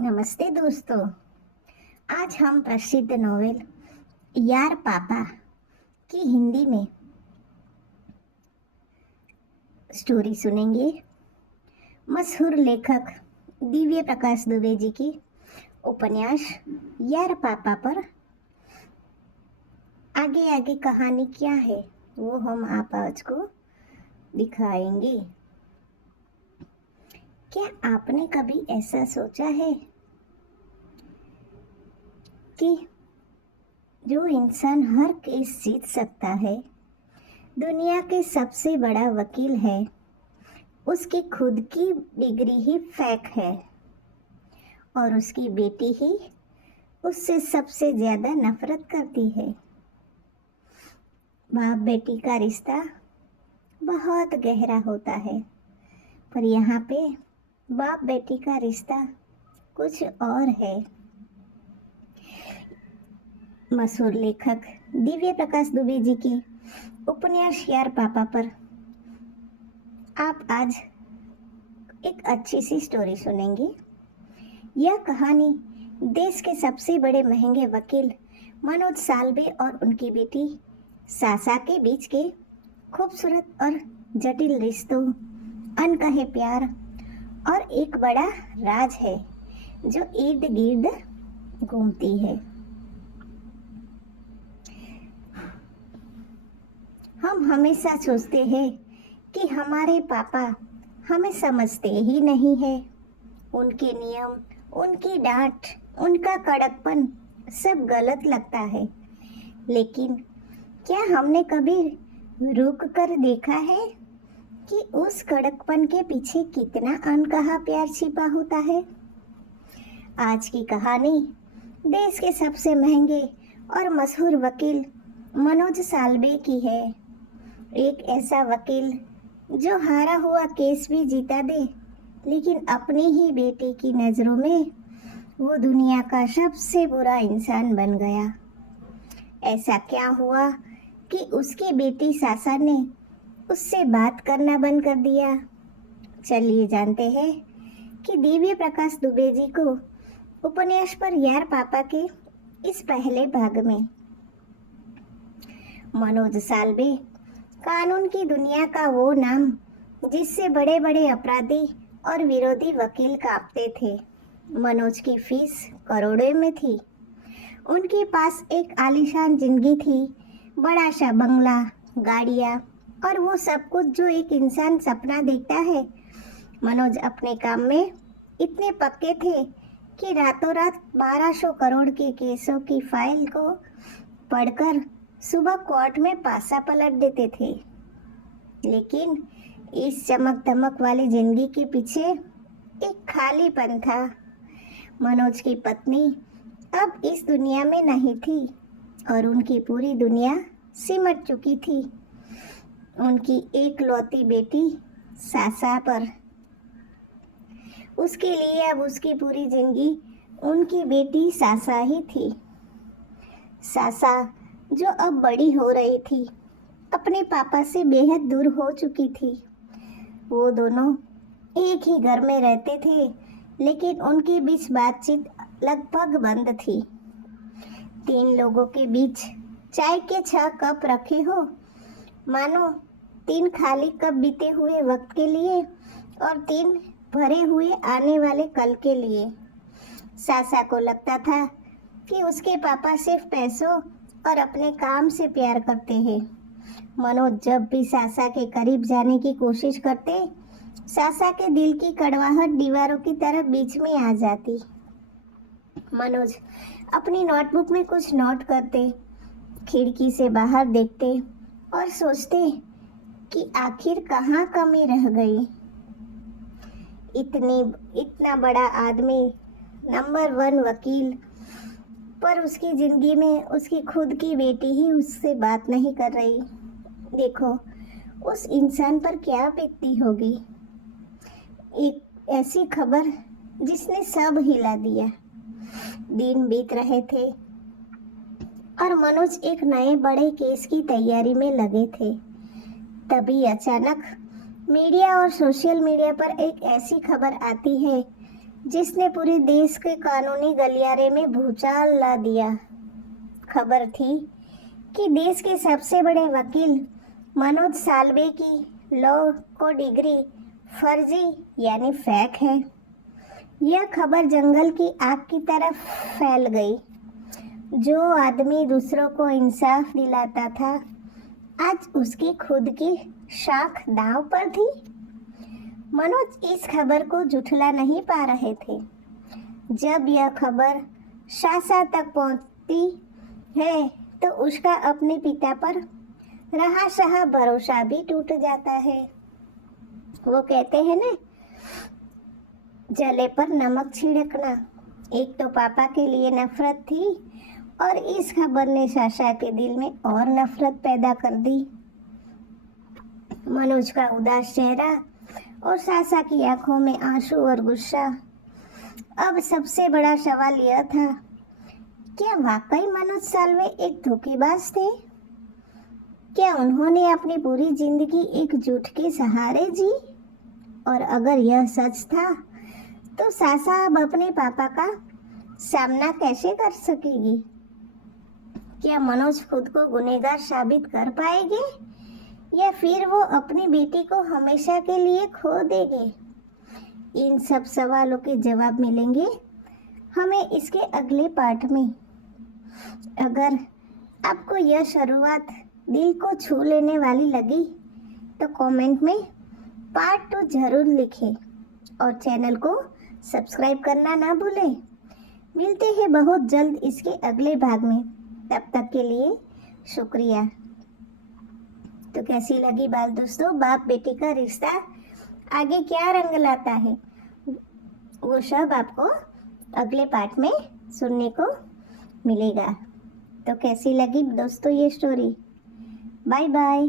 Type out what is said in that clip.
नमस्ते दोस्तों। आज हम प्रसिद्ध नॉवेल यार पापा की हिंदी में स्टोरी सुनेंगे। मशहूर लेखक दिव्य प्रकाश दुबे जी की उपन्यास यार पापा पर आगे आगे कहानी क्या है वो हम आप आज को दिखाएंगे। क्या आपने कभी ऐसा सोचा है कि जो इंसान हर केस जीत सकता है, दुनिया के सबसे बड़ा वकील है, उसकी खुद की डिग्री ही फेक है और उसकी बेटी ही उससे सबसे ज्यादा नफरत करती है। बाप बेटी का रिश्ता बहुत गहरा होता है, पर यहाँ पे बाप बेटी का रिश्ता कुछ और है। मशहूर लेखक दिव्य प्रकाश दुबे जी की उपन्यास यार पापा पर आप आज एक अच्छी सी स्टोरी सुनेंगे। यह कहानी देश के सबसे बड़े महंगे वकील मनोज साल्वे और उनकी बेटी सासा के बीच के खूबसूरत और जटिल रिश्तों, अनकहे प्यार और एक बड़ा राज है जो इर्द गिर्द घूमती है। हम हमेशा सोचते हैं कि हमारे पापा हमें समझते ही नहीं है। उनके नियम, उनकी डांट, उनका कड़कपन सब गलत लगता है। लेकिन क्या हमने कभी रुक कर देखा है कि उस कड़कपन के पीछे कितना अनकहा प्यार छिपा होता है? आज की कहानी देश के सबसे महंगे और मशहूर वकील मनोज साल्वे की है। एक ऐसा वकील जो हारा हुआ केस भी जीता दे, लेकिन अपनी ही बेटी की नज़रों में वो दुनिया का सबसे बुरा इंसान बन गया। ऐसा क्या हुआ कि उसकी बेटी सासा ने उससे बात करना बंद कर दिया? चलिए जानते हैं कि दिव्य प्रकाश दुबे जी को उपन्यास पर यार पापा के इस पहले भाग में। मनोज साल्वे कानून की दुनिया का वो नाम जिससे बड़े बड़े अपराधी और विरोधी वकील कांपते थे। मनोज की फीस करोड़ों में थी। उनके पास एक आलीशान जिंदगी थी, बड़ा सा बंगला, गाड़ियाँ और वो सब कुछ जो एक इंसान सपना देखता है। मनोज अपने काम में इतने पक्के थे कि रातों रात 1200 करोड़ के केसों की फाइल को पढ़कर सुबह कोर्ट में पासा पलट देते थे। लेकिन इस चमक दमक वाली जिंदगी के पीछे एक खालीपन था। मनोज की पत्नी अब इस दुनिया में नहीं थी और उनकी पूरी दुनिया सिमट चुकी थी उनकी एकलौती बेटी सासा पर। उसके लिए अब उसकी पूरी जिंदगी उनकी बेटी सासा ही थी। सासा जो अब बड़ी हो रही थी, अपने पापा से बेहद दूर हो चुकी थी। वो दोनों एक ही घर में रहते थे, लेकिन उनके बीच बातचीत लगभग बंद थी। 3 लोगों के बीच चाय के 6 कप रखे हो, मानो 3 खाली कप बीते हुए वक्त के लिए और 3 भरे हुए आने वाले कल के लिए। सासा को लगता था कि उसके पापा सिर्फ पैसों और अपने काम से प्यार करते हैं। मनोज जब भी सासा के करीब जाने की कोशिश करते, सासा के दिल की कड़वाहट दीवारों की तरह बीच में आ जाती। मनोज अपनी नोटबुक में कुछ नोट करते, खिड़की से बाहर देखते और सोचते कि आखिर कहाँ कमी रह गई। इतना बड़ा आदमी, नंबर 1 वकील, पर उसकी जिंदगी में उसकी खुद की बेटी ही उससे बात नहीं कर रही। देखो उस इंसान पर क्या बीतती होगी। एक ऐसी खबर जिसने सब हिला दिया। दिन बीत रहे थे और मनोज एक नए बड़े केस की तैयारी में लगे थे। तभी अचानक मीडिया और सोशल मीडिया पर एक ऐसी खबर आती है जिसने पूरे देश के कानूनी गलियारे में भूचाल ला दिया। खबर थी कि देश के सबसे बड़े वकील मनोज साल्वे की लॉ को डिग्री फर्जी यानी फेक है। यह खबर जंगल की आग की तरह फैल गई। जो आदमी दूसरों को इंसाफ दिलाता था, आज उसकी खुद की शाख दांव पर थी। मनोज इस खबर को झुठला नहीं पा रहे थे। जब यह खबर शासा तक पहुंचती है तो उसका अपने पिता पर रहा सहा भरोसा भी टूट जाता है। वो कहते हैं ना, जले पर नमक छिड़कना। एक तो पापा के लिए नफरत थी और इस खबर ने साशा के दिल में और नफरत पैदा कर दी। मनोज का उदास चेहरा और साशा की आंखों में आंसू और गुस्सा। अब सबसे बड़ा सवाल यह था, क्या वाकई मनोज साल्वे एक धोखेबाज थे? क्या उन्होंने अपनी पूरी जिंदगी एक झूठ के सहारे जी? और अगर यह सच था तो साशा अब अपने पापा का सामना कैसे कर सकेगी? क्या मनोज खुद को गुनहगार साबित कर पाएंगे या फिर वो अपनी बेटी को हमेशा के लिए खो देंगे? इन सब सवालों के जवाब मिलेंगे हमें इसके अगले पार्ट में। अगर आपको यह शुरुआत दिल को छू लेने वाली लगी तो कमेंट में पार्ट 2 जरूर लिखें और चैनल को सब्सक्राइब करना ना भूलें। मिलते हैं बहुत जल्द इसके अगले भाग में। तब तक के लिए शुक्रिया। तो कैसी लगी बात दोस्तों, बाप बेटी का रिश्ता आगे क्या रंग लाता है, वो सब आपको अगले पार्ट में सुनने को मिलेगा। तो कैसी लगी दोस्तों ये स्टोरी? Bye bye.